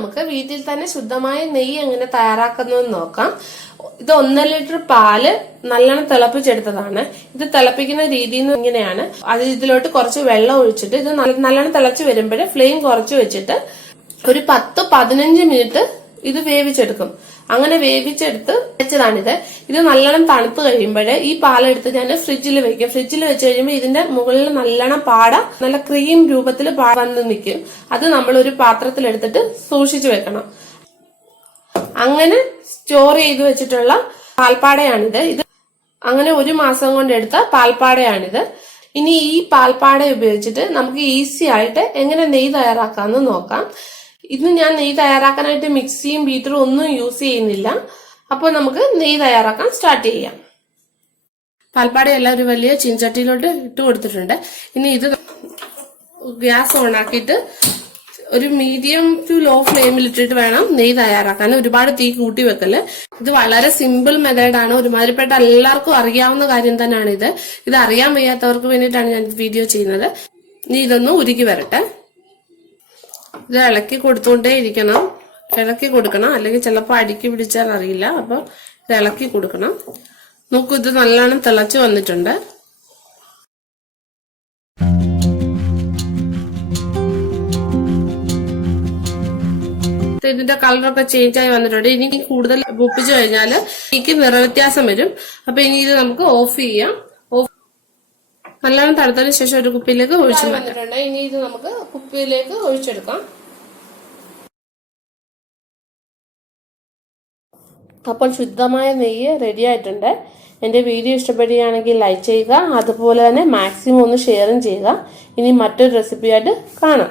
നമുക്ക് വീട്ടിൽ തന്നെ ശുദ്ധമായ നെയ്യ് എങ്ങനെ തയ്യാറാക്കുന്നതെന്ന് നോക്കാം. ഇത് 1 ലിറ്റർ പാല് നല്ലോണം തിളപ്പിച്ചെടുത്തതാണ്. ഇത് തിളപ്പിക്കുന്ന രീതി ഇങ്ങനെയാണ്. അത് ഇതിലോട്ട് കുറച്ച് വെള്ളം ഒഴിച്ചിട്ട് ഇത് നല്ലോണം തിളച്ച് വരുമ്പോൾ ഫ്ലെയിം കുറച്ച് വെച്ചിട്ട് ഒരു 10-15 മിനിറ്റ് ഇത് വേവിച്ചെടുക്കും. അങ്ങനെ വേവിച്ചെടുത്ത് വെച്ചതാണിത്. ഇത് നല്ലോണം തണുത്ത് കഴിയുമ്പോൾ ഈ പാലെടുത്ത് ഞാൻ ഫ്രിഡ്ജിൽ വെക്കും. ഫ്രിഡ്ജിൽ വെച്ച് കഴിയുമ്പോൾ ഇതിന്റെ മുകളിൽ നല്ലോണം നല്ല ക്രീം രൂപത്തിൽ വന്ന് നിൽക്കും. അത് നമ്മൾ ഒരു പാത്രത്തിലെടുത്തിട്ട് സൂക്ഷിച്ചു വെക്കണം. അങ്ങനെ സ്റ്റോർ ചെയ്ത് വെച്ചിട്ടുള്ള പാൽപ്പാടയാണിത്. ഇത് അങ്ങനെ 1 മാസം കൊണ്ട് എടുത്ത പാൽപ്പാടയാണിത്. ഇനി ഈ പാൽപ്പാട ഉപയോഗിച്ചിട്ട് നമുക്ക് ഈസി ആയിട്ട് എങ്ങനെ നെയ്യ് തയ്യാറാക്കാമെന്ന് നോക്കാം. ഇന്ന് ഞാൻ നെയ്യ് തയ്യാറാക്കാനായിട്ട് മിക്സിയും ബീറ്ററും ഒന്നും യൂസ് ചെയ്യുന്നില്ല. അപ്പോൾ നമുക്ക് നെയ്യ് തയ്യാറാക്കാൻ സ്റ്റാർട്ട് ചെയ്യാം. പാൽപ്പാടയെല്ലാം ഒരു വലിയ ചീനച്ചട്ടിയിലോട്ട് ഇട്ട് കൊടുത്തിട്ടുണ്ട്. ഇനി ഇത് ഗ്യാസ് ഓൺ ആക്കിയിട്ട് ഒരു മീഡിയം ടു ലോ ഫ്ലെയിമിൽ ഇട്ടിട്ട് വേണം നെയ്യ് തയ്യാറാക്കാൻ. ഒരുപാട് തീ കൂട്ടി വെക്കല്. ഇത് വളരെ സിമ്പിൾ മെത്തേഡാണ്. ഒരുമാതിരിപ്പെട്ട എല്ലാവർക്കും അറിയാവുന്ന കാര്യം തന്നെയാണ് ഇത്. ഇത് അറിയാൻ വയ്യാത്തവർക്ക് വേണ്ടിയിട്ടാണ് ഞാൻ വീഡിയോ ചെയ്യുന്നത്. ഇനി ഇതൊന്ന് ഉരുക്കി വരട്ടെ. ഇത് ഇളക്കി കൊടുത്തുകൊണ്ടേ ഇരിക്കണം. ഇളക്കി കൊടുക്കണം, അല്ലെങ്കിൽ ചിലപ്പോൾ അടുക്കി പിടിച്ചാൽ അറിയില്ല. അപ്പൊ ഇത് ഇളക്കി കൊടുക്കണം. നോക്കൂ, ഇത് നല്ലോണം തിളച്ച് വന്നിട്ടുണ്ട്. ഇതിന്റെ കളറൊക്കെ ചേഞ്ച് ആയി വന്നിട്ടുണ്ട്. ഇനി കൂടുതൽ മൂപ്പിച്ചു കഴിഞ്ഞാൽ എനിക്ക് നിറവ്യത്യാസം വരും. അപ്പൊ ഇനി ഇത് നമുക്ക് ഓഫ് ചെയ്യാം. നല്ലോണം തണുത്തതിന് ശേഷം ഒരു കുപ്പിയിലേക്ക് ഒഴിച്ചു വന്നിട്ടുണ്ട്. ഇനി ഇത് നമുക്ക് കുപ്പിയിലേക്ക് ഒഴിച്ചെടുക്കാം. അപ്പോൾ ശുദ്ധമായ നെയ്യ് റെഡി ആയിട്ടുണ്ട്. എൻ്റെ വീഡിയോ ഇഷ്ടപ്പെടുകയാണെങ്കിൽ ലൈക്ക് ചെയ്യുക. അതുപോലെ തന്നെ മാക്സിമം ഒന്ന് ഷെയറും ചെയ്യുക. ഇനി മറ്റൊരു റെസിപ്പിയായിട്ട് കാണാം.